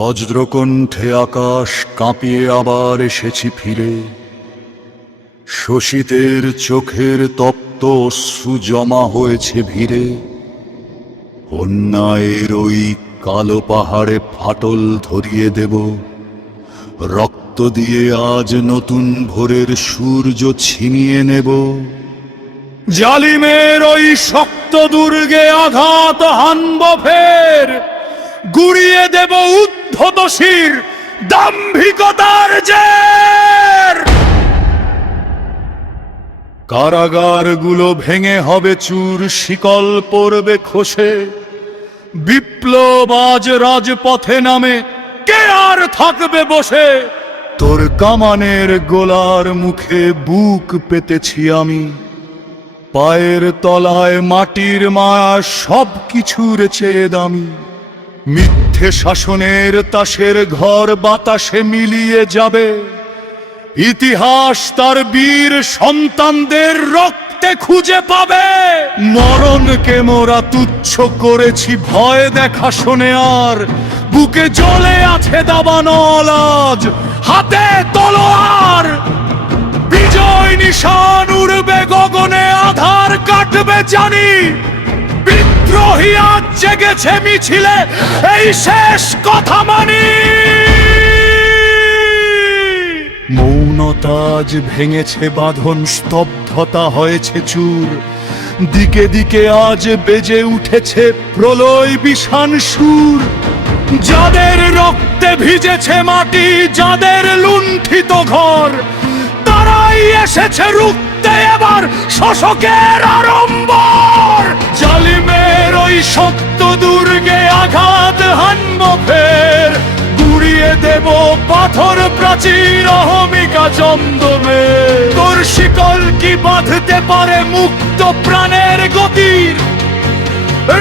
বজ্রকণ্ঠে আকাশ কাঁপিয়ে আবার এসেছি ফিরে। শোষিতের চোখের তপ্ত অশ্রু জমা হয়েছে ভিড়ে। অন্যায়ের ওই কালো পাহাড়ে ফাটল ধরিয়ে দেব। রক্ত দিয়ে আজ নতুন ভোরের সূর্য ছিনিয়ে নেব। জালিমের ওই শক্ত দুর্গে আঘাত হানব ফের। গুড়িয়ে দেব উদ্ধত শির দাম্ভিকতার জের। কারাগারগুলো ভেঙে হবে চুর, শিকল পড়বে খসে। বিপ্লব আজ রাজপথে নামে, কে আর থাকবে বসে? তোর কামানের গোলার মুখে বুক পেতেছি আমি। পায়ের তলায় মাটির মায়া সব কিছুর চেয়ে দামি। মিথ্যে শাসনের তাসের ঘর বাতাসে মিলিয়ে যাবে। ইতিহাস তার বীর সন্তানদের রক্তে খুঁজে পাবে। মরণকে মোরা তুচ্ছ করেছি ভয় দেখা শোনে আর। বুকে জ্বলে আছে দাবানল আজ, হাতে তলোয়ার। বিজয় নিশান উড়বে গগনে, আধার কাটবে জানি। বিদ্রোহী আজ জেগেছে মিছিলে, এই শেষ কথা মানি। মৌনতা আজ ভেঙেছে বাঁধন, স্তব্ধতা হয়েছে চুর। দিকে দিকে আজ বেজে উঠেছে প্রলয় বিষাণ সুর। যাদের রক্তে ভিজেছে মাটি, যাদের লুণ্ঠিত ঘর, তারাই এসেছে রুখতে এবার শোষকের আড়ম্বর। জালিমের ওই শক্ত দুর্গে আঘাত হানব ফের। গুড়িয়ে দেব পাথর প্রাচীর অহমিকা জমদমে। তোর শিকল কি বাঁধতে পারে মুক্ত প্রাণের গতির?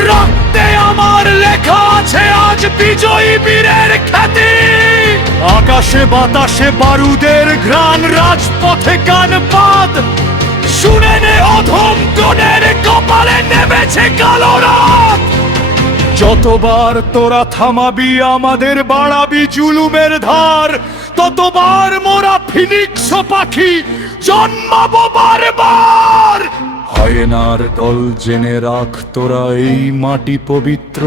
রক্তে আমার লেখা আছে আজ বিজয়ী বীরের খ্যাতি। আকাশে বাতাসে বারুদের ঘ্রাণ, রাজপথে কানপাত। শুনে নে অধম গণের কপালে নেমেছে কালো রাত। যতবার তোরা থামাবি আমাদের, বাড়াবি জুলুমের ধার, ততবার মোরা ফিনিক্স পাখি জন্মাবো বারবার। হায়েনার দল জেনে রাখ তোরা, এই মাটি পবিত্র।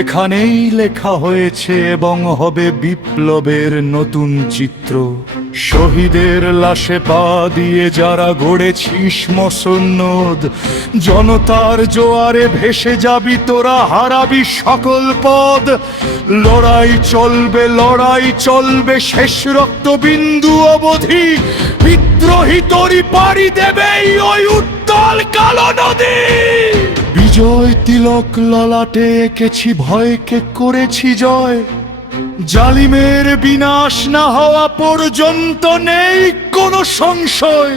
এখানেই লেখা হয়েছে এবং হবে বিপ্লবের নতুন চিত্র। শহীদের লাশে পা দিয়ে যারা গড়েছিস মসনদ, জনতার জোয়ারে ভেসে যাবি তোরা, হারাবি সকল পদ। লড়াই চলবে শেষ রক্তবিন্দু অবধি। বিদ্রোহী তরি পাড়ি দেবে ওই উত্তাল কালো নদী। বিজয় তিলক ললাটে এঁকেছি, ভয়কে করেছি জয়। জালিমের বিনাশ না হওয়া পর্যন্ত নেই কোনো সংশয়।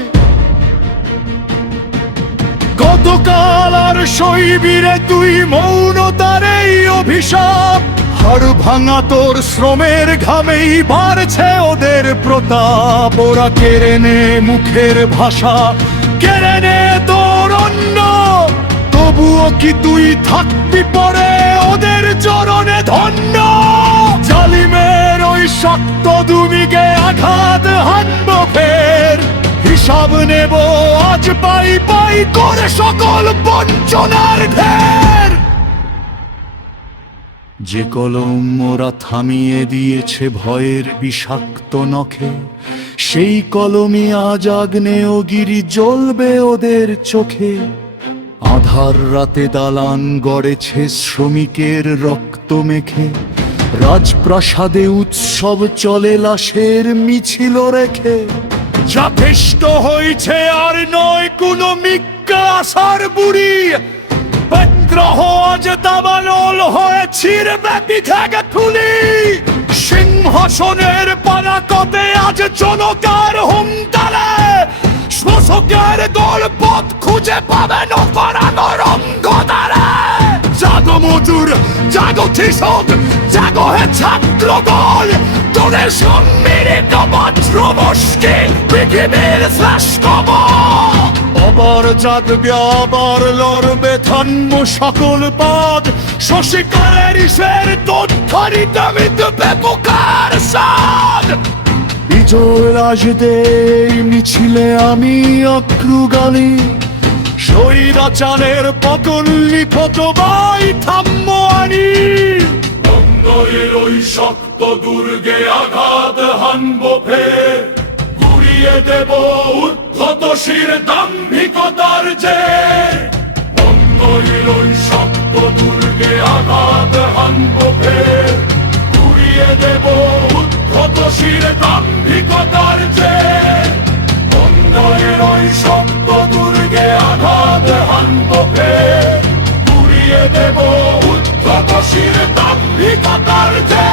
গতকাল আর সইবিরে তুই মৌনতার এই অভিশাপ। হাড় ভাঙা তোর শ্রমের ঘামেই বাড়ছে ওদের প্রতাপ। ওরা কেড়ে নে মুখের ভাষা, কেড়ে নে তোর অন্ন। তবুও কি তুই থাকবি পরে ওদের চরণে ধন্য? জালিমের ওই শক্ত দুমিকে আঘাত হানব ফের। হিসাব নেব আজ পাই পাই করে সকল বঞ্চনার ঢের। যে কলম ওরা থামিয়ে দিয়েছে ভয়ের বিষাক্ত নখে, সেই কলমই আজ আগ্নেয়গিরি জ্বলবে ওদের চোখে। আধার রাতে দালান গড়েছে শ্রমিকের রক্ত মেখে। রাজপ্রাসাদে উৎসব চলে লাশের মিছিল রেখে। যথেষ্ট হয়েছে আর নয় কোনো মিক্কা আশার বুড়ি। বিদ্রোহ আজ দাবানল হয়ে ছিঁড়বে পিঠে থুলি। সিংহাসনের পানাকতে আজ জনতার হুঙ্কারে। শোষকের দল পথ খুঁজে পাবে নকরানো রঙ্গদারে। জাগো মজুর, জাগো কৃষক, জাগো হে ছাত্র দল। তোদের সম্মিলিত বজ্র মুষ্টি পৃথিবীর শ্রেষ্ঠ বল। আবার জাগবে আবার লড়বে থাম্য সকল পদ শশীকারের ইসের তথ্যরিত মিটবে পোকার সাদ বিজয় আসবে এই মিছিলে আমি অগ্রগামী স্বৈরাচারের পতন নিপত বাই থাম্য আনি অন্যের ওই শক্ত দুর্গে আঘাত হানব ফের গুড়িয়ে দেব উদ্ধত শির দাম্ভিকতার যে অন্যের ওই শক্ত দুর্গে আঘাত হানব ফের গুড়িয়ে দেব উদ্ধত শির দাম্ভিকতার যে অন্যের ওই শক্ত দুর্গে আঘাত হানব ফের গুড়িয়ে দেব উদ্ধত শির দাম্ভিকতার যে